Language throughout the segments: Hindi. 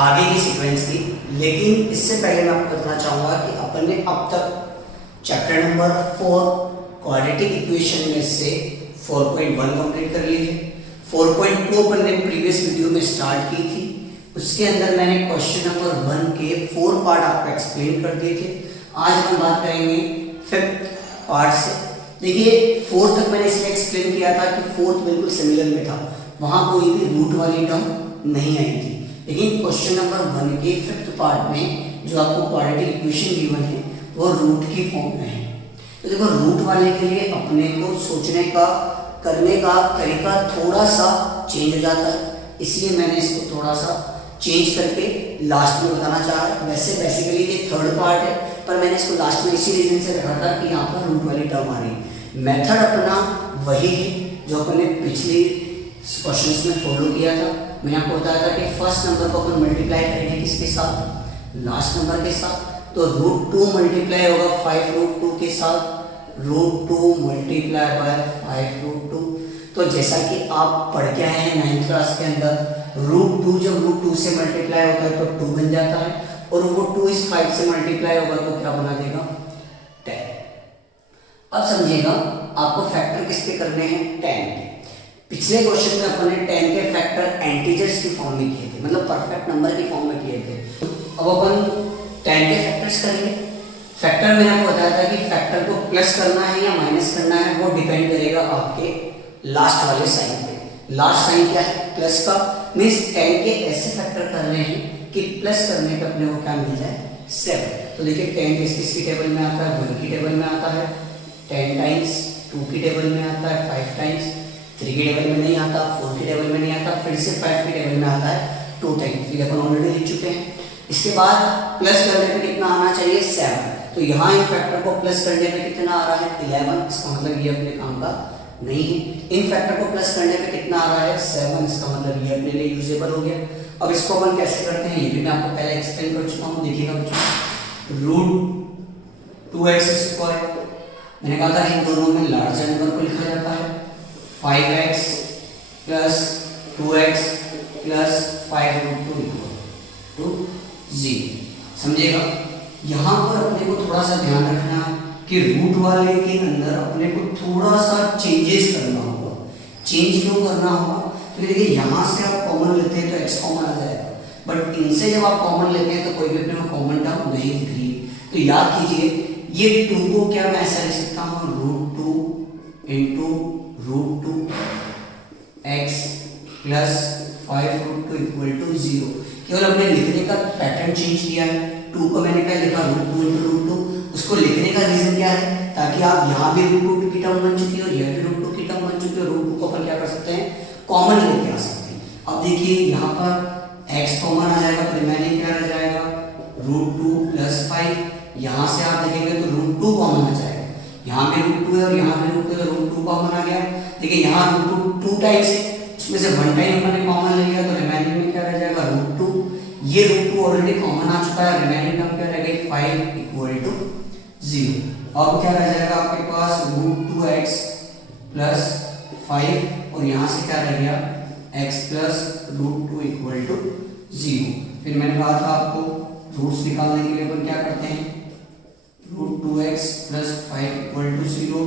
आगे की सीक्वेंस की। लेकिन इससे पहले मैं आपको बताना चाहूँगा कि अपन ने अब तक चैप्टर नंबर 4 क्वाड्रेटिक इक्वेशन में से 4.1 कंप्लीट कर ली है। 4.2 अपन ने प्रीवियस वीडियो में स्टार्ट की थी। उसके अंदर मैंने क्वेश्चन नंबर 1 के 4 पार्ट आपको एक्सप्लेन कर दिए थे। आज हम बात करेंगे 5th पार्ट से। देखिए 4 तक मैंने इसलिए एक्सप्लेन किया था कि 4th बिल्कुल सिमिलर में था, वहाँ कोई भी रूट वाली टर्म नहीं आई थी। लेकिन क्वेश्चन नंबर 1 के 5th पार्ट में जो आपको क्वाड्रेटिक इक्वेशन गिवन है वो रूट की फॉर्म में है। तो देखो रूट वाले के लिए अपने को सोचने का करने का तरीका थोड़ा सा चेंज हो जाता है, इसलिए मैंने इसको थोड़ा सा चेंज करके लास्ट में बताना चाहा है। वैसे बेसिकली ये 3rd पार्ट है, पर मैंने इसको लास्ट में इसी रीजन से रखा था कि यहाँ पर रूट वाली टर्म आ रही है। मेथड अपना वही है जो अपने पिछले क्वेश्चंस में फॉलो किया था। मैंने आपको बताया था कि फर्स्ट नंबर को अपन मल्टीप्लाई करेंगे किसके साथ, लास्ट नंबर के साथ। तो √2 मल्टीप्लाई होगा 5√2 के साथ, √2 मल्टीप्लाई बाय 5√2। तो जैसा कि आप पढ़ के आए हैं 9th क्लास के अंदर, √2 जब √2 से मल्टीप्लाई होता है तो 2 बन जाता है, और वो 2 इस 5 से मल्टीप्लाई होगा तो क्या बना देगा 10। अब समझिएगा आपको फैक्टर किसके करने हैं, 10 के। पिछले क्वेश्चन में अपन ने 10 के फैक्टर एंटीजर्स की फॉर्म में किए थे, मतलब परफेक्ट नंबर की फॉर्म में किए थे। अब अपन 10 के फैक्टर्स करेंगे। फैक्टर मैंने आपको बताया था कि फैक्टर को प्लस करना है या माइनस करना है वो डिपेंड करेगा आपके लास्ट वाले साइन पे। लास्ट साइन क्या है, प्लस का, मीन्स 10 के ऐसे फैक्टर कर रहे हैं कि प्लस करने पे अपने को क्या मिल जाए 7। तो देखिए 10 किसकी टेबल में आता है, 1 की टेबल में आता है, 10 टाइम्स 2 की टेबल में आता है, 5 टाइम्स 3 की टेबल में नहीं आता, 4 की टेबल में नहीं आता, फिर से 5 की टेबल में आता है 2 टाइम्स। ये अपन ऑलरेडी लिख चुके हैं। इसके बाद प्लस करने पे कितना आना चाहिए 7। तो यहाँ इन फैक्टर को प्लस करने पे कितना आ रहा है 11। इसका मतलब ये अपने काम का नहीं है। इन फैक्टर को प्लस करने पे कितना आ रहा है 7। इसका मतलब ये अपने लिए यूजेबल हो गया। अब इसको अपन कैसे करते हैं ये भी मैं आपको पहले एक्सप्लेन कर चुका हूँ। देखिएगा बच्चों, √2x², मैंने कहा था इन दोनों में लार्जर नंबर को लिखा जाता है। 5x plus 2x plus 5√2 0। समझिएगा यहाँ पर अपने को थोड़ा सा ध्यान रखना है कि रूट वाले के अंदर अपने को थोड़ा सा चेंजेस करना होगा। चेंज क्यों करना होगा, तो देखिए यहाँ से आप कॉमन लेते हैं तो x कॉमन आ जाएगा, बट इनसे जब आप कॉमन लेते हैं तो कोई भी अपने को कॉमन टर्म नहीं दिख रही है। तो याद कीजिए ये 2 को क्या मैं ऐसा लिख सकता हूँ, √2 into √2x plus 5√2 equal to 0। केवल अपने लिखने का पैटर्न चेंज किया है। 2 को मैंने क्या लिखा, √2 इंटू √2। उसको लिखने का रीजन क्या है, ताकि आप यहाँ भी √2 की टर्म बन चुकी है और यह भी √2 की टर्म बन चुकी है। √2 को अपन क्या कर सकते हैं, कॉमन लेके आ सकते हैं। अब देखिए यहाँ पर x कॉमन आ जाएगा तो रिमेनिंग क्या रह जाएगा, √2 प्लस 5। यहाँ से आप देखेंगे तो √2 कॉमन आ जाएगा। यहाँ पे √2 है और यहाँ पे √2 है, √2 कॉमन आ गया। देखिए यहाँ √2 2 टाइम्स है, उसमें से 1 टाइम हमने कॉमन ले लिया तो रिमेनिंग में क्या रह जाएगा √2। ये √2 ऑलरेडी कॉमन आ चुका है, रिमेनिंग टर्म क्या रह गई 5 इक्वल टू 0। अब क्या रह जाएगा आपके पास √2x प्लस 5 और यहाँ से क्या रह गया x प्लस √2 इक्वल टू 0। फिर मैंने कहा था आपको रूट्स निकालने के लिए अपन क्या करते हैं, √2x plus 5 equal to 0,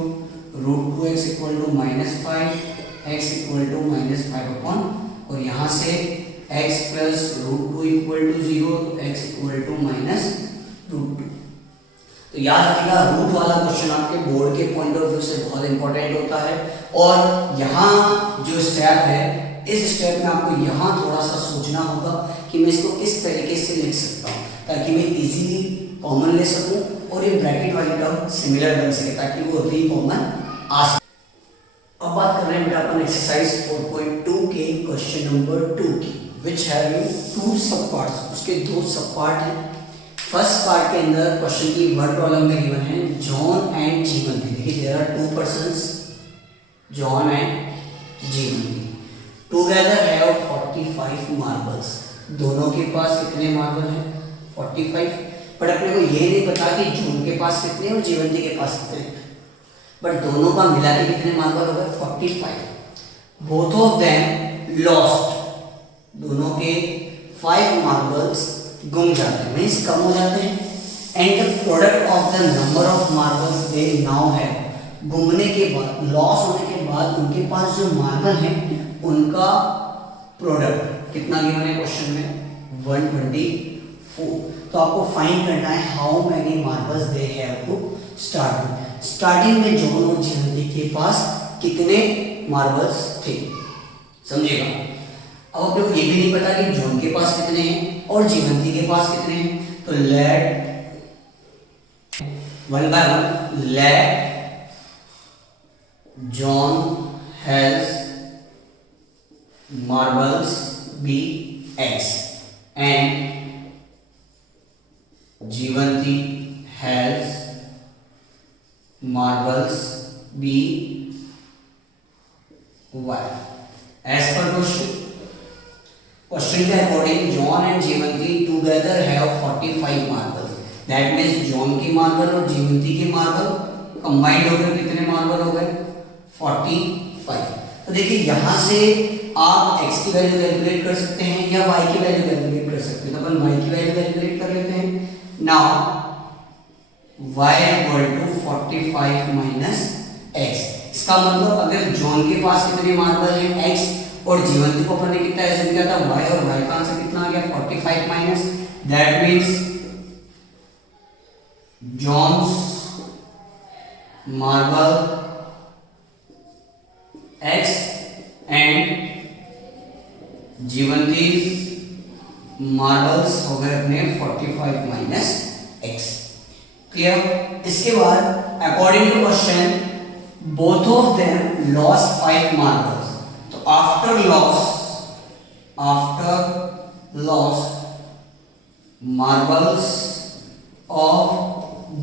√2x equal to -5, x equal to -5 और यहाँ से x प्लस √2 इक्वल टू 0, तो x इक्वल टू -√2। तो याद रखिएगा रूट वाला क्वेश्चन आपके बोर्ड के पॉइंट ऑफ व्यू से बहुत इंपॉर्टेंट होता है। और यहाँ जो स्टेप है, इस स्टेप में आपको यहाँ थोड़ा सा सोचना होगा कि मैं इसको किस तरीके से लिख सकता हूँ ताकि मैं इजीली कॉमन ले सकूँ और ये ब्रैकेट वाली टर्म सिमिलर बन सके, ताकि वो री कॉमन आ सके। अब बात कर रहे हैं बेटा अपन एक्सरसाइज 4.2 के क्वेश्चन नंबर 2 की, विच हैव 2 सब पार्ट्स। उसके 2 सब पार्ट हैं। फर्स्ट पार्ट के अंदर क्वेश्चन की वर्ड प्रॉब्लम में गिवन है जॉन एंड जीवंती। देखिए there are 2 persons, John and Jivanti, together have 45 marbles. दोनों के पास कितने मार्बल हैं 45, बट अपने को ये नहीं पता कि जॉन के पास कितने और जीवंती के पास कितने, बट दोनों का मिला के कितने मार्बल हो गए 45। बोथ ऑफ देम लॉस्ट, दोनों के 5 मार्बल्स गुम जाते हैं, मीन्स कम हो जाते हैं। And the product of the number of marbles they now है, गुमने के बाद, लॉस होने के बाद उनके पास जो मार्बल है उनका प्रोडक्ट कितना गिवन है क्वेश्चन में, 124। तो आपको फाइंड करना है how many marbles they have to start. Starting में जॉन और जीवंती के पास कितने मार्बल्स थे, समझिएगा। अब आप लोग ये भी नहीं पता कि जॉन के पास कितने हैं और जीवंती के पास कितने हैं, तो let one by one, let John has marbles be X and Jivanti has marbles be Y। As पर क्वेश्चन के according John and Jivanti together have 45 marbles. That means John की मार्बल और जीवंती की मार्बल कंबाइंड होकर कितने मार्बल हो गए, 45। तो देखिए यहां से आप x की वैल्यू कैलकुलेट कर सकते हैं या y की वैल्यू कैलकुलेट कर सकते हैं। तो अपन y की वैल्यू कैलकुलेट कर लेते हैं। Now y equal to 45 minus x। इसका मतलब अगर जॉन के पास कितने मार्बल हैं x और जीवंती को अपन ने कितना एज्यूम किया था y, और y का आंसर कितना आ गया 45 minus, that means John's marble x and Jivanti's marbles हो गए अपने 45 माइनस x। क्लियर। इसके बाद according to question both of them loss 5 marbles. तो after loss marbles of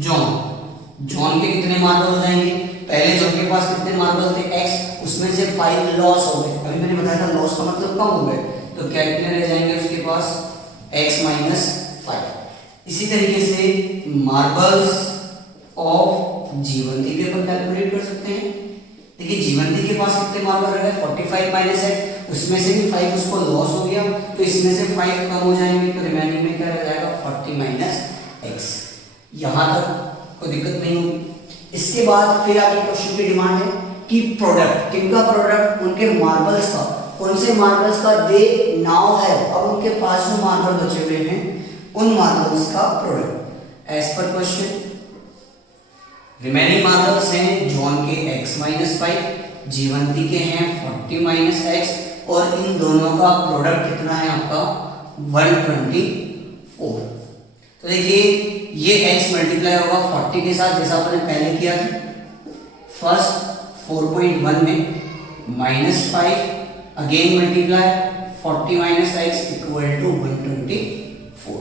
John के कितने मार्बल हो जाएंगे, पहले जॉन के पास कितने मार्बल थे x, उसमें से 5 लॉस हो गए। अभी मैंने बताया था लॉस का मतलब कम हो गए, तो क्या कितने रह जाएंगे उसके पास x माइनस 5। इसी तरीके से मार्बल्स ऑफ जीवंती भी अपन कैलकुलेट कर सकते हैं। देखिए जीवंती के पास कितने मार्बल रह गए 45 माइनस x, उसमें से भी 5 उसको लॉस हो गया, तो इसमें से 5 कम हो जाएंगे, तो रिमेनिंग में क्या रह जाएगा 40 माइनस x। यहां तक कोई दिक्कत नहीं होगी। इसके बाद फिर आगे क्वेश्चन की डिमांड है कि प्रोडक्ट, किनका प्रोडक्ट, उनके मार्बल्स का, कौन से मार्बल्स का, दे नाउ है, अब उनके पास जो मार्बल बचे हुए हैं उन मार्बल्स का प्रोडक्ट। एज पर क्वेश्चन रिमेनिंग मार्बल्स हैं जॉन के x माइनस 5, जीवंती के हैं 40 माइनस x, और इन दोनों का प्रोडक्ट कितना है आपका 124। तो देखिए ये x मल्टीप्लाई होगा 40 के साथ जैसा आपने पहले किया था। फर्स्ट 4.1 में minus 5 again multiply 40 minus x equal to 124।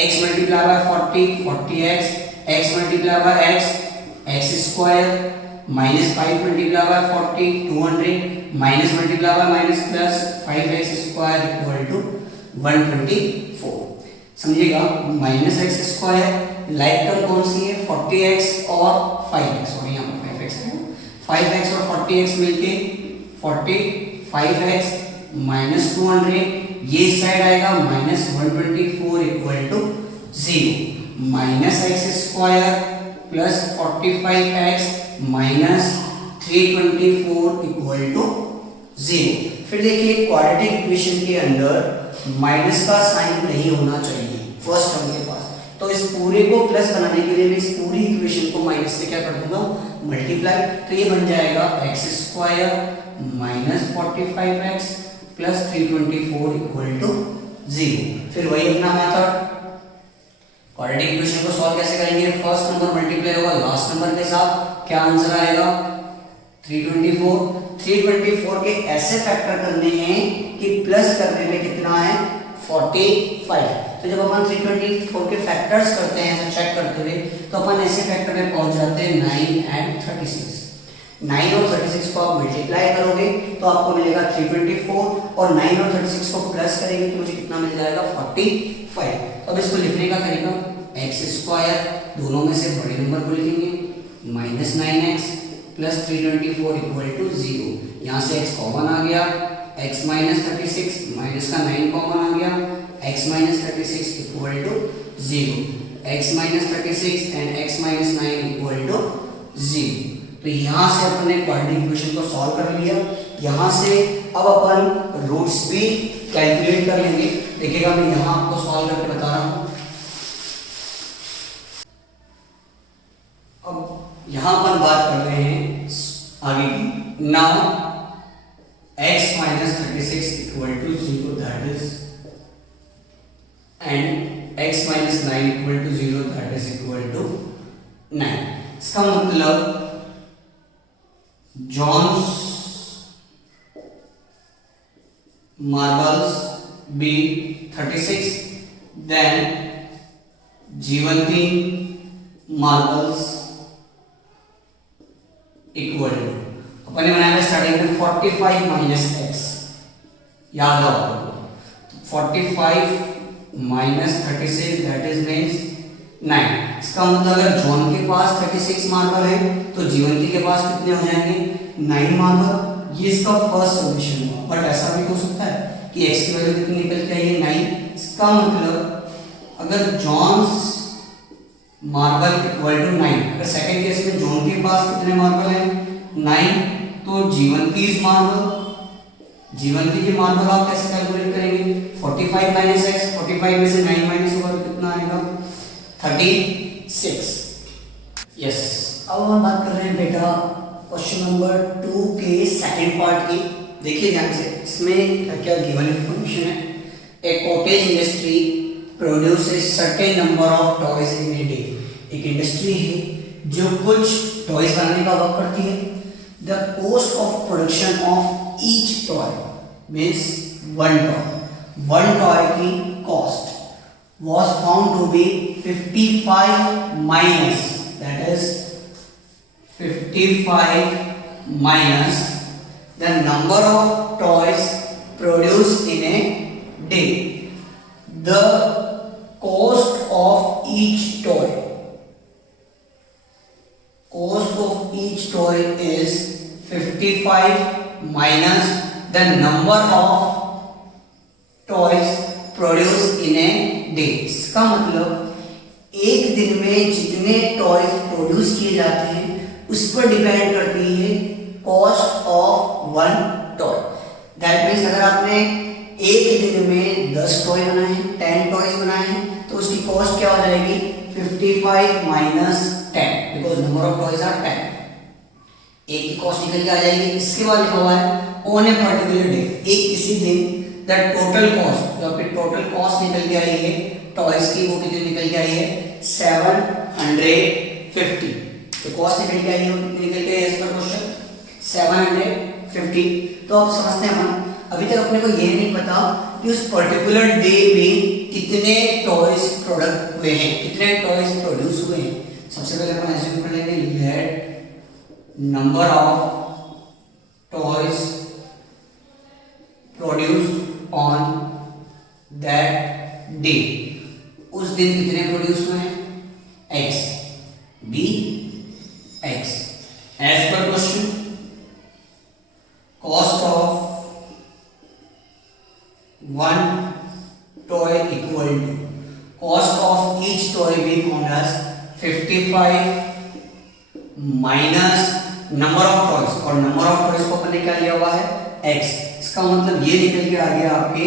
x multiply by 40 40x, x multiply by x square, minus 5 multiply by 40 200, minus multiply by minus plus 5x square equal to 124। समझिएगा minus x square like term कौन सी है 40x और 5x, और यहाँ पर 5x है, 5x और 40x मिलके 45x माइनस 200, ये साइड आएगा minus 124 equal to 0, minus x square plus 45x minus 324 equal to 0। फिर देखिए क्वाड्रेटिक इक्वेशन के अंदर माइनस का साइन नहीं होना चाहिए फर्स्ट टर्म के पास, तो इस पूरे को प्लस बनाने के लिए मैं इस पूरी इक्वेशन को माइनस से क्या कर दूंगा मल्टीप्लाई, तो ये बन जाएगा x square minus 45x plus 324 equal to 0। फिर वही अपना मेथड क्वाड्रेटिक इक्वेशन को सॉल्व कैसे करेंगे, फर्स्ट नंबर मल्टीप्लाई होगा लास्ट नंबर के साथ, क्या आंसर आएगा 324। 324 के ऐसे फैक्टर करने हैं कि प्लस करने में कितना है 45। तो जब अपन 324 के फैक्टर्स करते हैं ऐसे चेक करते हुए, तो अपन ऐसे फैक्टर में पहुंच जाते हैं 9 एंड 36। 9 और 36 को आप मल्टीप्लाई करोगे तो आपको मिलेगा 324, और 9 और 36 को प्लस करेंगे तो मुझे कितना मिल जाएगा 45। तो अब इसको लिखने का तरीका एक्स स्क्वायर, दोनों में से बड़े नंबर को लिखेंगे minus 9x plus 324 equal to 0। यहाँ से x कॉमन आ गया, x माइनस 36 माइनस का 9 कॉमन आ गया, x minus 36 equal to 0, x minus 36 and x minus 9 equal to 0। तो यहाँ से अपन ने क्वाड्रेटिक इक्वेशन को सॉल्व कर लिया। यहाँ से अब अपन रूट्स भी कैलकुलेट कर लेंगे। देखिएगा मैं यहाँ आपको सॉल्व करके बता रहा हूँ। अब यहाँ अपन बात कर रहे हैं आगे की। Now x minus 36 equal to 0 that is and x minus 9 equal to 0 that is equal to 9। इसका मतलब John's marbles be 36, then Jivanti marbles equal to, अपन ने बनाया था स्टार्टिंग में 45 माइनस एक्स, याद हो आपको 45 माइनस 36 दैट इज मीन्स 9। इसका मतलब अगर जॉन के पास 36 मार्बल है तो जीवंती के पास कितने हो जाएंगे 9 मार्बल। ये इसका फर्स्ट सॉल्यूशन हुआ। बट ऐसा भी हो सकता है कि x की वैल्यू कितनी निकल के आई है 9। इसका मतलब अगर जॉन्स मार्बल इक्वल टू 9, अगर सेकंड केस में जॉन के पास कितने मार्बल हैं 9, तो जीवंतीज मार्बल, जीवंती के मार्बल आप कैसे कैलकुलेट करेंगे 45 माइनस एक्स, 45 में से 9 माइनस होगा तो कितना आएगा 36। यस, अब हम बात कर रहे हैं बेटा क्वेश्चन नंबर 2 के सेकंड पार्ट की। देखिए ध्यान से, इसमें क्या क्या गिवन इंफॉर्मेशन है। A cottage industry produces certain number of toys in a day. एक इंडस्ट्री है जो कुछ टॉयज बनाने का वर्क करती है। The cost of production of each toy means one toy की cost was found to be 55 minus, that is 55 minus the number of toys produced in a day. The cost of each toy is 55 minus the number of toys produced in a day. इसका मतलब एक दिन में जितने टॉयज प्रोड्यूस किए जाते हैं उस पर डिपेंड करती है cost of one toy. That means अगर आपने एक दिन में 10 टॉय बनाए हैं, 10 टॉयज बनाए हैं, तो उसकी कॉस्ट क्या हो जाएगी 55 minus 10, because number of toys are 10। एक की कॉस्ट निकल के आ जाएगी। इसके बाद लिखा हुआ है ऑन ए पर्टिकुलर डे, एक किसी दिन द टोटल कॉस्ट, जो आपकी टोटल कॉस्ट निकल के आई है टॉयज की, वो कितनी निकल के आई है 750। तो कॉस्ट निकल के आई है, निकल के एज पर क्वेश्चन 750। तो आप समझते हैं हम, अभी तक अपने को ये नहीं पता कि उस पर्टिकुलर डे में कितने टॉयज प्रोडक्ट हुए हैं, कितने टॉयज प्रोड्यूस हुए हैं। सबसे पहले अपन एज्यूम कर लेंगे let number of toys produced on that day, उस दिन कितने प्रोड्यूस हुए हैं x, b x। एज पर question cost of one toy equal to cost of each toy be found as 55 minus number of toys, और नंबर ऑफ टॉयज को अपन ने क्या लिया हुआ है x। इसका मतलब ये निकल के आ गया आपके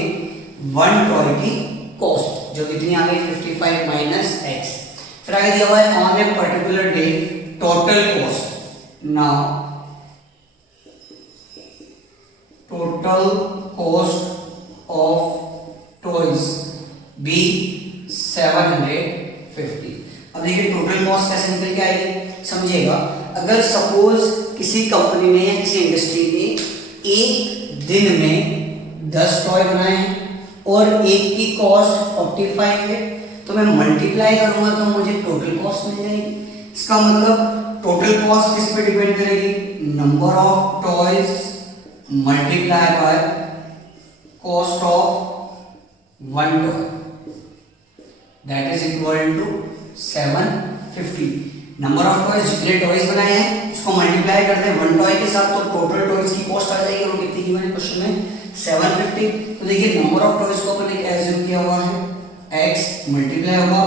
वन टॉय की कॉस्ट, जो कितनी आ गई 55 माइनस एक्स। फिर आगे दिया हुआ है on a particular day total cost. Now total cost of toys be 750। अब देखिए टोटल कॉस्ट कैसे निकल के आएगी, समझिएगा। अगर सपोज किसी कंपनी ने या किसी इंडस्ट्री ने एक दिन में 10 टॉय बनाए हैं और एक की कॉस्ट 45 है, तो मैं मल्टीप्लाई करूंगा तो मुझे टोटल कॉस्ट मिल जाएगी। इसका मतलब टोटल कॉस्ट किस पे डिपेंड करेगी, number of toys multiply by cost of one toy, that is equal to 750। Number of toys, जितने टॉयज बनाए हैं उसको मल्टीप्लाई करते हैं वन टॉय के साथ, तो टोटल टॉयज की कॉस्ट आ जाएगी। और कितनी गिवन है क्वेश्चन में 750। तो देखिए नंबर ऑफ टॉयज को अपन ने एज्यूम किया हुआ है x मल्टीप्लाई होगा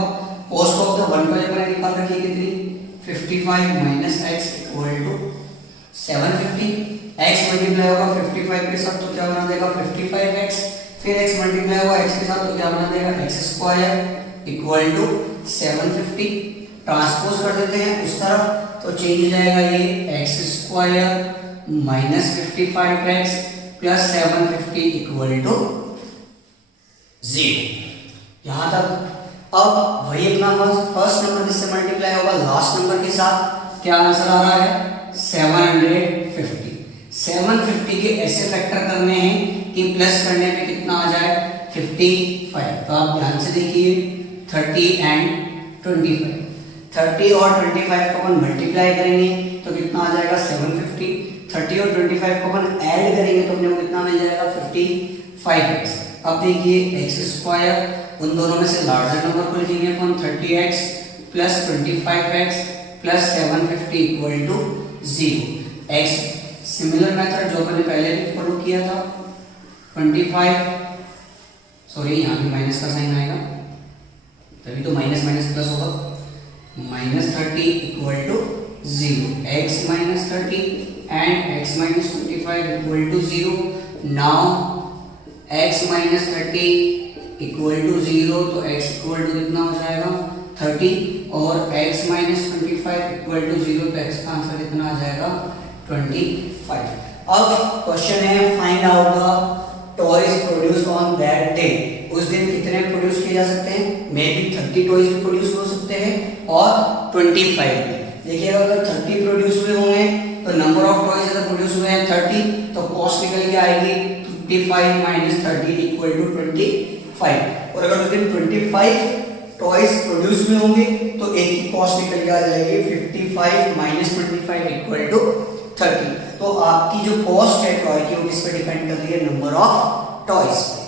कॉस्ट ऑफ द 1 टॉय अपन निकाल रखी है कितनी 55 minus x equal to 750। x multiply होगा 55 के साथ तो क्या बना देगा 55x, फिर x मल्टीप्लाई होगा x के साथ तो क्या बना देगा x square equal to 750। Transpose कर देते हैं उस तरफ तो चेंज हो जाएगा ये x square minus 55x plus 750 equal to 0। यहां तक अब वही अपना फर्स्ट नंबर जिससे मल्टीप्लाई होगा लास्ट नंबर के साथ क्या आंसर आ रहा है 750। 750 के ऐसे फैक्टर करने हैं कि प्लस करने पे कितना आ जाए 55। तो आप ध्यान से देखिए 30 एंड 25, 30 और 25 को अपन मल्टीप्लाई करेंगे तो कितना आ जाएगा 750। 30 और 25 को अपन ऐड करेंगे तो अपने को कितना मिल जाएगा 55x। अब देखिए x स्क्वायर उन दोनों में से लार्जर नंबर को लिखेंगे अपन 30x plus 25x plus 750 equal to 0। x similar method जो अपन ने पहले भी फॉलो किया था 25, सॉरी यहाँ भी माइनस का साइन आएगा तभी तो माइनस माइनस प्लस होगा, minus 30 equal to 0, x minus 30 and x minus 25 equal to 0। Now x minus 30 equal to 0 तो x इक्वल टू कितना हो जाएगा 30 और x माइनस 25 इक्वल टू 0 तो x का आंसर कितना आ जाएगा 25। अब क्वेश्चन है find out the toys produced on that day. उस दिन कितने प्रोड्यूस किए जा सकते हैं, मे बी 30 टॉयज भी प्रोड्यूस हो सकते हैं और 25 भी। देखिए अगर 30 प्रोड्यूस हुए होंगे तो नंबर ऑफ टॉयज अगर प्रोड्यूस हुए हैं 30 तो कॉस्ट निकल के आएगी 55 माइनस 30 इक्वल टू 25। और अगर उस दिन 25 टॉयज प्रोड्यूस हुए होंगे तो एक की कॉस्ट निकल के आ जाएगी 55 माइनस 25 इक्वल टू 30। तो आपकी जो कॉस्ट है टॉय की वो किस पे डिपेंड कर रही है, नंबर ऑफ टॉयज पे।